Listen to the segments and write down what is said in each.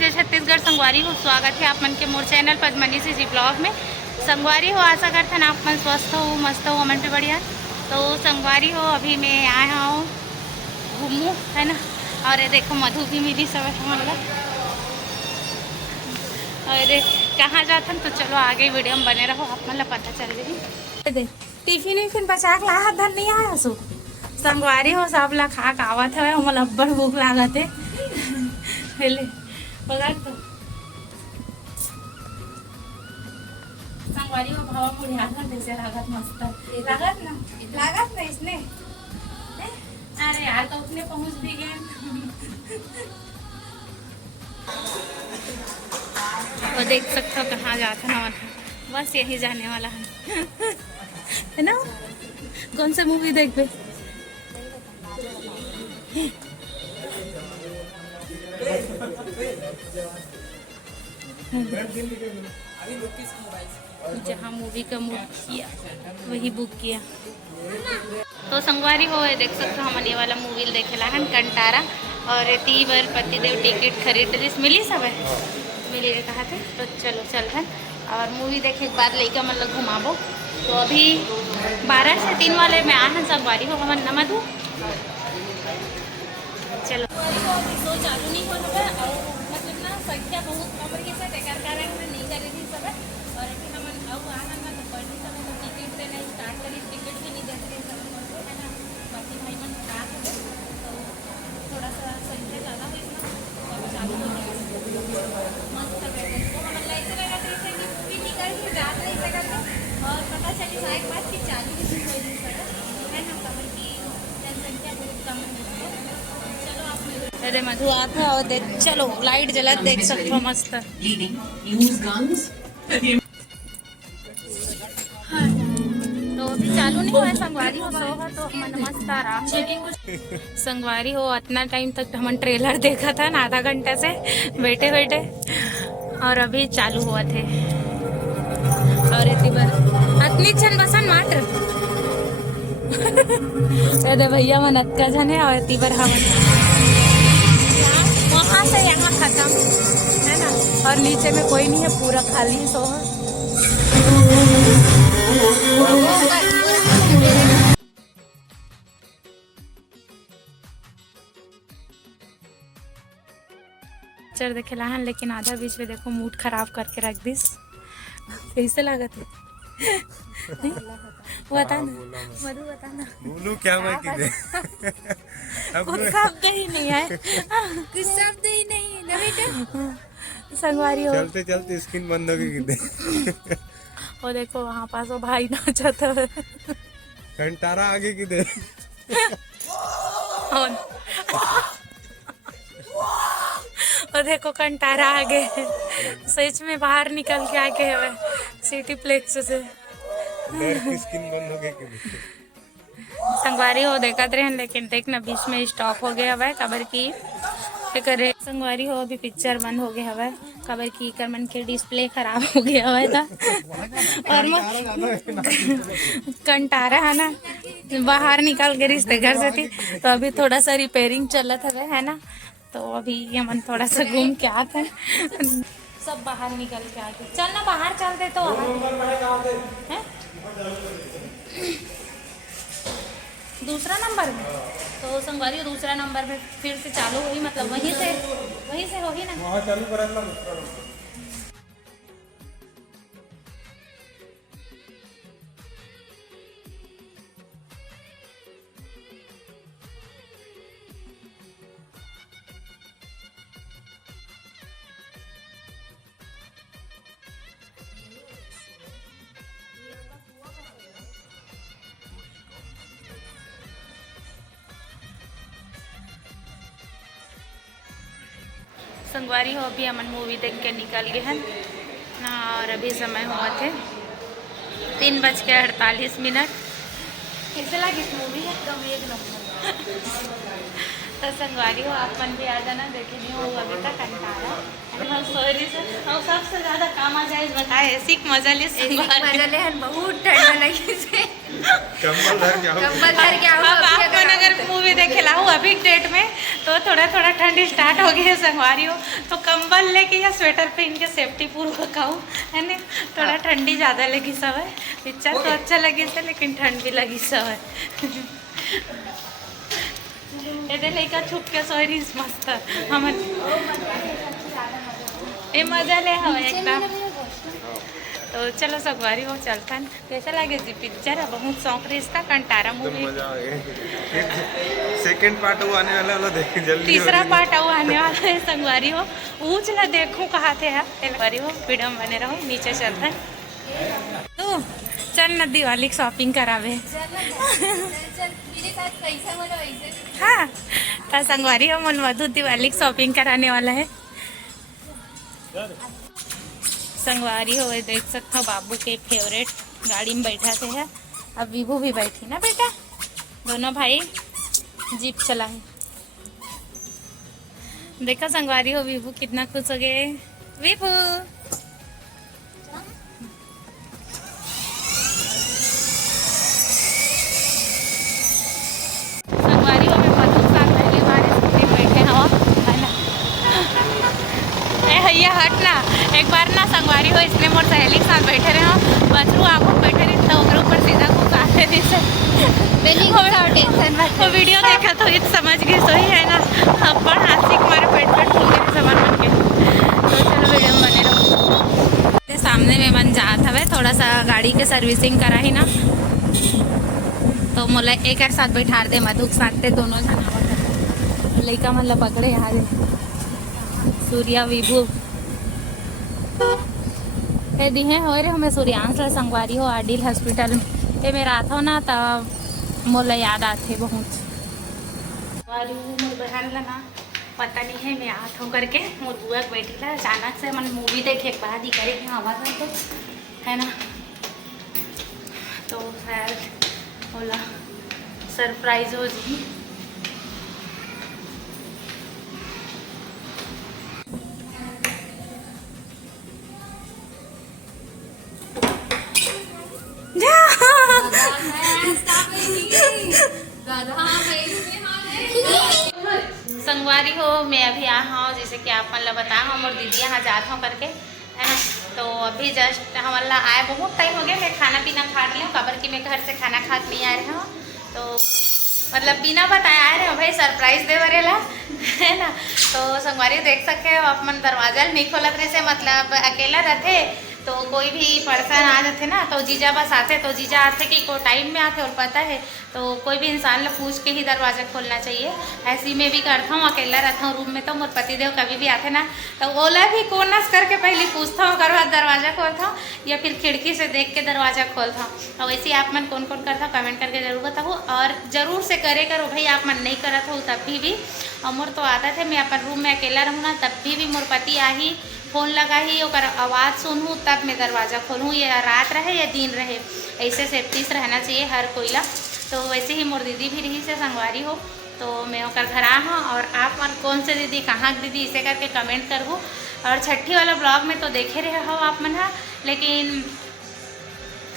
जय छत्तीसगढ़ संगवारी हो। स्वागत है आप मन के मोर चैनल पद्मनी जी ब्लॉग में। संगवारी हो, आशा करते हैं आप मन स्वस्थ हो, मस्त हो, मन पे बढ़िया। तो संगवारी हो, अभी मैं आया हूँ घूमू, है ना। और ये देखो मधु भी मिली सब मतलब। और कहाँ जाते हैं तो चलो आगे वीडियो में बने रहो, आप मतलब पता चल जाएगी। टिफिन विफिन बचा के लाया धन नहीं आया सो संगवारी हो, सब ला खा के आवत है, मतलब अब्बड़ भूख लागत है। तो संगवारी हो भावा मुड़िया जैसे लागत मस्त लागत ना इसने। अरे यार तो उतने पहुंच भी गए। तो देख सकते हो कहाँ जाता ना, बस यही जाने वाला है ना। कौन सा मूवी देख पे जहाँ मूवी का मूड किया वही बुक किया। तो संगवारी हो देख सकते हो हम ये वाला मूवी देखेला है कंटारा। और 3 बार पतिदेव टिकट खरीद मिली सब है मिली कहा थे। तो चलो चल रहे और मूवी देखे के बाद लड़का मतलब घुमाबो। तो अभी 12 से 3 वाले में आना संगवारी हो हम न मधु। चलो शो चालू नहीं हो रहा है और मतलब ना संख्या बहुत कम रही है, बेकार कारण नहीं कर रही थी सब। और हम अब आना ना तो पढ़ने समय तो टिकट से नहीं स्टार्ट करी, टिकट भी नहीं देते रहे सब है ना। बाकी भाई मन स्टार्ट हो तो थोड़ा सा संख्या ज़्यादा हुई ना तो अब चालू हो गया मस्त बैठे। तो हम ऐसे लगा थे कि मूवी निकल के जा नहीं सकते और पता चली सारी बात की चालू नहीं हो रही है ना, खबर की जनसंख्या बहुत कम है। अरे मधु आता और देख चलो लाइट जला देख सकते हो मस्त। हाँ। तो अभी चालू नहीं हुआ संगवारी हो सो है तो मन मस्त आराम से संगवारी हो। इतना टाइम तक हम ट्रेलर देखा था ना, आधा घंटा से बैठे बैठे और अभी चालू हुआ थे। और इतनी बार अतनी छन बसन मात्र अरे भैया मन अतका जने और इतनी बार हम वहाँ से यहाँ खत्म है ना। और नीचे में कोई नहीं है, पूरा खाली सो है। पिक्चर देखे लाहन लेकिन आधा बीच में देखो मूड खराब करके रख दिस। कैसे लागत है बता ना मधु, बता ना बोलूं क्या मैं किधर कुछ शब्द ही नहीं है, कुछ शब्द ही नहीं है ना बेटा। संगवारी हो चलते चलते स्क्रीन बंद हो गई किधर। वो देखो वहाँ पास वो भाई नाचता है। कंटारा आगे किधर। और देखो कंटारा आगे सच में बाहर निकल के आगे है सिटी प्लेक्स से। स्क्रीन बंद हो गई किधर। संगवारी हो देखते रहे लेकिन देखना बीच में स्टॉप हो गया है कबर की करे। संगवारी हो अभी पिक्चर बंद हो गया है कबर की कर मन के डिस्प्ले खराब हो गया है था। और कंटारा है ना बाहर निकल के रिश्ते घर से थी तो अभी थोड़ा सा रिपेयरिंग चलत है ना। तो अभी ये मन थोड़ा सा घूम के आते हैं सब बाहर निकल के आके। चल ना बाहर चलते तो है दूसरा नंबर में। तो संगवारी दूसरा नंबर में फिर से चालू हुई, मतलब वहीं से होगी ना। वहाँ चालू करा दूसरा नंबर। संगवारी हो अभी हमन मूवी देख के निकल गए हैं ना और अभी समय हुआ थे 3:48। कैसे लगी मूवी एकदम एक नंबर। तो संगवारी हो आप मन भी आ जाना, देखे नहीं हो अभी तक कंटारा। और सबसे ज्यादा काम आ जाए बताए ऐसी मजा ले मजा ले हन बहुत ठंडा लगी से कंबल धर के आओ। कंबल धर के आओ। अब अभी आपको अगर मूवी देखे लाऊं अभी डेट में तो थोड़ा थोड़ा ठंडी स्टार्ट हो गई है संगवारी हो तो कंबल लेके या स्वेटर पहन के सेफ्टी पूर्वक आऊँ है ना। थोड़ा ठंडी ज़्यादा लगी सब है। पिक्चर तो अच्छा लगी से लेकिन ठंड भी लगी सब है। ये लड़का छुप के सोरी मस्त हम ये मजा ले हवा एकदम। तो चलो संगवारी हो चलता है। कैसा लगे जी पिक्चर है बहुत शौक रही इसका कंटारा मूवी। मजा आ गया। सेकंड पार्ट वो आने वाला देख जल्दी। तीसरा पार्ट वो आने वाला है संगवारी हो। ऊँच ला देखूँ कहाँ थे यार संगवारी हो। वीडियो बने रहो नीचे चलता है। तो चल ना दिवाली की शॉपिंग करावे। हाँ तो संगवारी हो मन मधु दिवाली की शॉपिंग कराने वाला है। संगवारी हो देख सकते हो बाबू के फेवरेट गाड़ी में बैठा थे है। अब विभू भी बैठी ना बेटा दोनों भाई जीप चला है। देखा संगवारी हो विभू कितना खुश हो गए। विभू संगवारी हो मैं मधु साथ पहली बार स्कूटी में बैठे हवा है ना। भैया हट ना एक बार ना संगवारी हो इसने मोर सहेली के साथ बैठे रहे हो बचरू आगू बैठे रहे तो ऊपर सीधा कुछ आते थे से वो वीडियो देखा तो ये समझ गई सोई है ना। अपन हाथी हमारे पेट फूल गए सामान बन के। तो चलो वीडियो में बने रहो। सामने में मन जात हवे थोड़ा सा गाड़ी के सर्विसिंग करा ही ना तो मोला एक साथ बैठा दे मधु साथ ते दोनों जना लड़का मन ला पकड़े यहाँ सूर्या विभू दी है हो रे हमें सूर्यांश ला संगवारी हो आडिल हॉस्पिटल में ये मेरा आता हो ना तब मोला याद आते बहुत। मोर बहन ला ना पता नहीं है मैं आता हूँ करके मोर बुआ बैठी ला अचानक से मन मूवी देखे के बाद ही करे हवा तो है ना। तो शायद बोला सरप्राइज हो जी। संगवारी हो मैं अभी आ हूँ जैसे कि आप मतलब बता हूँ और दीदी यहाँ जाता हूँ करके है ना। तो अभी जस्ट हमारा आए बहुत टाइम हो गया मैं खाना पीना खा रही हूँ खबर कि मैं घर से खाना खा नहीं आ रही हूँ। तो मतलब बिना बताए आ रहे हो भाई सरप्राइज दे बरेला है ना। तो संगवारी देख सके हो आप मन दरवाजा नहीं खोलत रहे से मतलब अकेला रहते तो कोई भी पर्सन आ जाते ना तो जीजा बस आते तो जीजा आते कि को टाइम में आते और पता है तो कोई भी इंसान ला पूछ के ही दरवाज़ा खोलना चाहिए। ऐसी में भी करता हूँ अकेला रहता हूँ रूम में तो मोर पतिदेव कभी भी आते ना तो ओला भी कोनस करके पहले पूछता हूँ अगर बाद दरवाज़ा खोलता हूँ या फिर खिड़की से देख के दरवाज़ा खोलता हूँ। और वैसे आप मन कौन कौन करता हूँ कमेंट करके जरूर बताओ और ज़रूर से करे करो भाई आप मन नहीं करत हो तब भी और मोर तो आदत है मैं अपन रूम में अकेला रहूँ ना तब भी मोर पति आ ही फ़ोन लगा ही और आवाज़ सुनूँ तब मैं दरवाज़ा खोलूँ या रात रहे या दिन रहे ऐसे सेफ्टी से रहना चाहिए हर कोई ला। तो वैसे ही मोर दीदी भी रही से संगवारी हो तो मैं होकर घर आ हूँ और आप मन कौन से दीदी कहाँ दीदी इसे करके कमेंट करबो। और छठी वाला ब्लॉग में तो देखे रहे हो आप मन लेकिन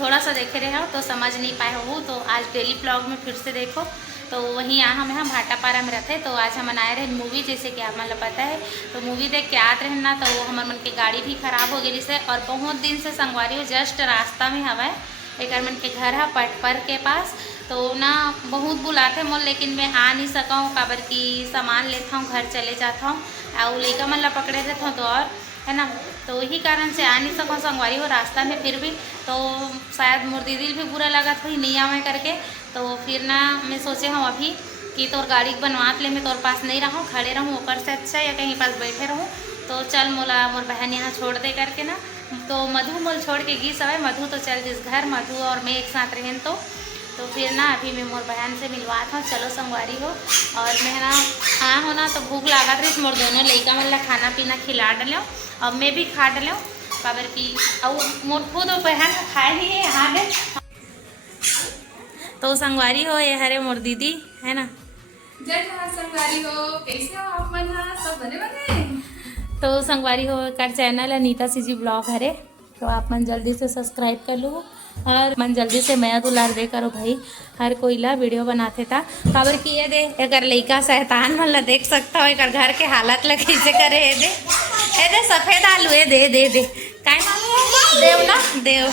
थोड़ा सा देखे रहे हो तो समझ नहीं पाए हो तो आज डेली ब्लॉग में फिर से देखो। तो वहीं यहाँ हम भाटापारा में रहते तो आज हम आए रहे मूवी जैसे कि आप मतलब पता है तो मूवी देख के आते रहे ना तो हमारे मन की गाड़ी भी खराब हो गई से और बहुत दिन से संगवारी हो जस्ट रास्ता में हवा एक मन के घर है पटपर के पास तो ना बहुत बुलाते मोल लेकिन मैं आ नहीं सका हूँ काबर की सामान लेता हूँ घर चले जाता हूँ और लड़का मन ला पकड़े रहता हूँ तो और है ना तो वही कारण से आ नहीं सकूँ संगवारी हो रास्ता में फिर भी तो शायद मोर दीदी भी बुरा लगा था नहीं आवे करके तो फिर ना मैं सोचे हूँ अभी कि तोर गाड़ी बनवा ले मैं तोर पास नहीं रहूँ खड़े रहूँ ऊपर से अच्छा या कहीं पास बैठे रहूँ तो चल मोला मोर बहन यहाँ छोड़ दे करके ना तो मधु मोल छोड़ के गी सवाए मधु तो चल जिस घर मधु और मैं एक साथ रहें तो फिर ना अभी मैं मोर बहन से मिलवाता हूँ चलो संगवारी हो और मैं ना आ हो ना तो भूख लगा रही मोर दोनों लड़का मन ला खाना पीना खिला डालो और मैं भी खा डालो काबर की और मोर खुद बहन खाए नहीं है यहाँ दे तो संगवारी हो ये हरे मोर दीदी है ना। जय जहाँ संगवारी हो कैसे हो आप मन सब बने बने तो संगवारी हो कर चैनल है नीता सीजी ब्लॉग हरे, तो आप मन जल्दी से सब्सक्राइब कर लो और मन जल्दी से मैं दुलार दे करो भाई। हर कोई ला वीडियो बनाते था खबर की ये दे एक लइका शैतान मन ला देख सकता हो, एक घर के हालत ला कैसे करे ए दे सफ़ेद आलू दे दे दे काय देव ना देव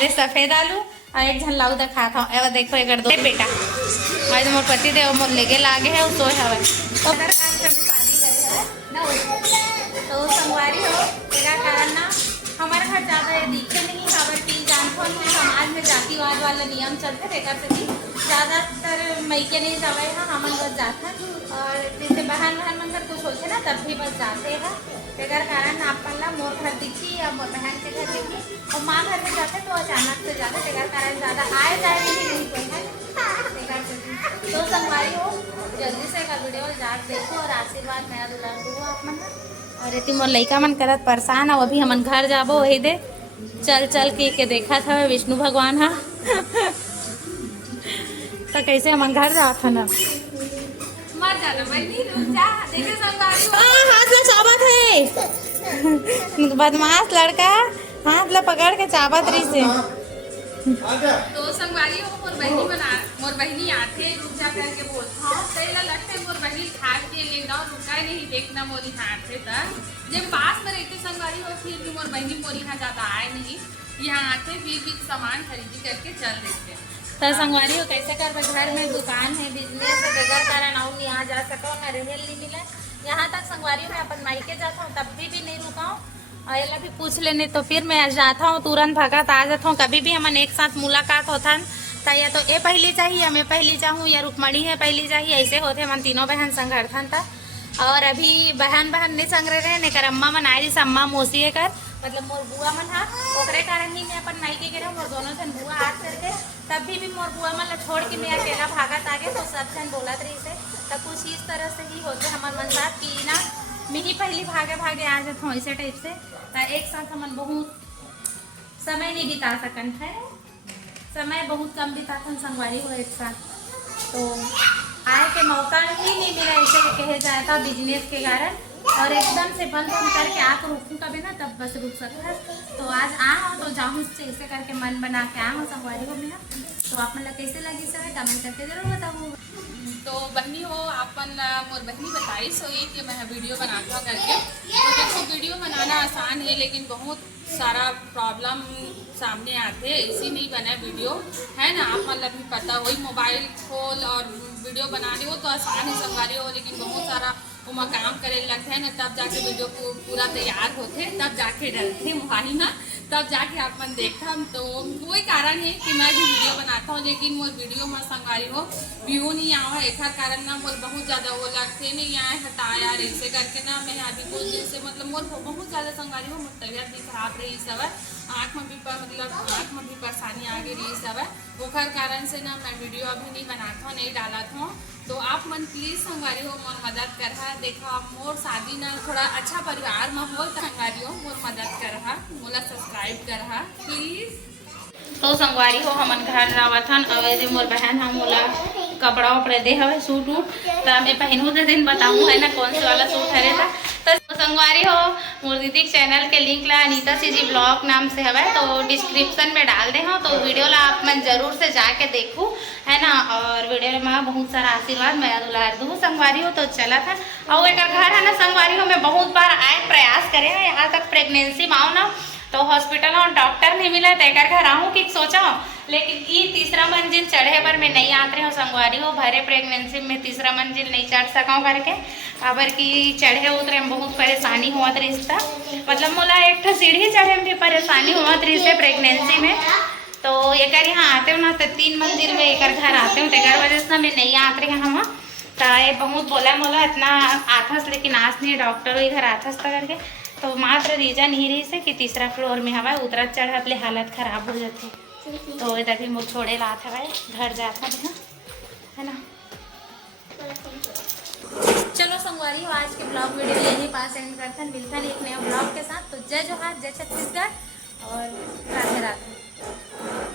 दे सफ़ेद आलू और एक झन लाऊ दिखा था एवं देखो एक दो बेटा आज मोर पति देव मोर लेगे लागे है सो हवे तो शादी करे है ना तो संगवारी हो तेरा कारण ना हमारे घर ज़्यादा ये दिखे नहीं खबर की जानते हो समाज में जातिवाद वाला नियम चलते थे करते थी ज़्यादातर मैके नहीं जावे है हमन बस जाते और जैसे बहन मंदिर कुछ होते ना तब भी बस जाते हैं तेकर कारण अपन ला मोर घर दिखी या मोर बहन के घर दिखी और माँ घर में जाते तो अचानक से जाते तेकर कारण ज़्यादा आए जाए नहीं कोई है तो संगवारी हो जल्दी से का वीडियो जाके देखो और आशीर्वाद नया दुल्हन दो आप मन और इतनी मोर लइका मन करत परेशान है अभी हमन घर जाबो वही दे चल चल के देखा था विष्णु भगवान हा तो कैसे हमन घर जात है ना मर जाना बनी रुक जा देखे संगवारी हाथ में चाबत है बदमाश लड़का हाथ ला पकड़ के चाबत रही से तो संगवारी हो मोर बहनी आते रुक जा करके बोल हाँ तेला लगते मोर बहनी खा के ले ना रुका नहीं देखना मोरी हाथ से तक जब पास में रहते संगवारी हो फिर भी मोर बहनी मोरी यहाँ ज़्यादा आए नहीं यहाँ आते भी सामान खरीदी करके चल देते तो संगवारी हो कैसे कर घर में दुकान है बिजनेस है बगैर कारण आऊँ नहीं आ जा सको ना रेहल नहीं मिले यहाँ तक संगवारी में अपन मायके जाता हूँ तब भी नहीं रुका हूँ और ये भी पूछ लेने तो फिर मैं जाता हूँ तुरंत भगत आ जाता हूँ कभी भी हमन एक साथ मुलाकात होता तो या तो ये पहली चाहिए मैं पहली चाहूँ या रुकमणी है पहली चाहिए ऐसे होते मन तीनों बहन संगठन था और अभी बहन नहीं संग रहे नहीं कर अम्मा मन आए जैसे अम्मा मौसी है कर मतलब मोर बुआ मन हा ओकरे कारण ही मैं अपन मायके गिरा मोर दोनों जन बुआ हाथ करके तब भी मोर बुआ मन ला छोड़ के मैं अकेला भागत आगे तो सब जन बोलत रही से तब कुछ इस तरह से ही होते हमारे मन साथ की ना मैं ही पहली भागे आ जाता हूँ ऐसे टाइप से एक साथ हमन बहुत समय नहीं बिता सकन है समय बहुत कम बिताते संगवारी हो एक साथ तो आए के मौका ही नहीं मिला ऐसे कहे जाए था बिजनेस के कारण और एकदम से बंद करके आकर रुकूँ कभी ना तब बस रुक सकता तो आज आ हो तो जाऊँ ऐसे करके मन बना के आ हो संगवारी हो मेरा तो आप मतलब कैसे लगी सर कमेंट करके जरूर बताओ तो बहनी हो अपन मोर बहनी बताई सो ये कि मैं वीडियो बनाता करके तो देखो वीडियो बनाना आसान है लेकिन बहुत सारा प्रॉब्लम सामने आते ऐसे नहीं बना वीडियो है ना आप मतलब भी पता वही मोबाइल खोल और वीडियो बनाने हो तो आसान है संगवारी हो लेकिन बहुत सारा वो काम करे लगते हैं ना तब जाके वीडियो को पूरा तैयार होते तब जाके डरते मोबाइल ना तब जाके आप मन देखता तो वही कारण है कि मैं भी वीडियो बनाता हूँ लेकिन मोर वीडियो में संगवारी हो व्यू नहीं आवा एक कारण ना मोर बहुत ज़्यादा वो लगते नहीं आए हटा यार ऐसे करके ना मैं अभी कुछ दिन से मतलब मोर बहुत ज़्यादा संगवारी हो मोर तबियत भी खराब रही सब आँख में भी मतलब आँख में भी परेशानी आ गई रही सब ओखर कारण से ना मैं वीडियो अभी नहीं बनाता हूँ नहीं डालता हूँ तो आप मन प्लीज़ संगवारी हो मोर मदद करहा देखा मोर शादी ना थोड़ा अच्छा परिवार में हो संगवारी हो मोर मदद करहा मोला सब्सक्राइब करहा प्लीज़ तो संगवारी हो हमन घर जावत हन अवे मोर बहन हम मोला कपड़ा उपड़े दे हवे सूट उट तो मैं पहनू दे दिन बताऊँ है ना कौन से वाला सूट हरे था तो संगवारी हो मोर दीदी के के लिंक ला नीता सीजी ब्लॉग नाम से हवे तो डिस्क्रिप्शन में डाल दे हो तो वीडियो ला आप मन जरूर से जाके देखूँ है ना और वीडियो में बहुत सारा आशीर्वाद मैं दुलार दूँ संगवारी हो तो चला था और एक घर है ना संगवारी हो मैं बहुत बार आए प्रयास करे यहाँ तक प्रेगनेंसी में आओ ना तो हॉस्पिटल में डॉक्टर नहीं मिला तो एक घर आहूँ कि सोचा लेकिन ये तीसरा मंजिल चढ़े पर मैं नहीं आते हो संगवारी हो भरे प्रेगनेंसी में तीसरा मंजिल नहीं चढ़ सकाऊँ करके खबर कि चढ़े उतरे में बहुत परेशानी हुआ रिश्ता मतलब मोला एक सीढ़ी चढ़े में भी परेशानी हुआ रिश्ते प्रेगनेंसी में तो एक यहाँ आते हो ना तो 3 मंजिल में एक घर आते हूँ तेकर वजह से मैं नहीं आते रहे हम तो ये बहुत बोला मोला इतना आथस लेकिन आज नहीं डॉक्टर इधर आथस था करके तो मात्र रीजन ही रही से कि तीसरा फ्लोर में हवा उतरत चढ़त ले हालत खराब हो जाती तो इधर भी मुझ छोड़े लात हवा घर जाता है ना चलो संगवारी हो आज के ब्लॉग वीडियो यहीं पास एंड करते हैं मिलता है एक नया ब्लॉग के साथ तो जय जोहार जय छत्तीसगढ़ और राधे राधे।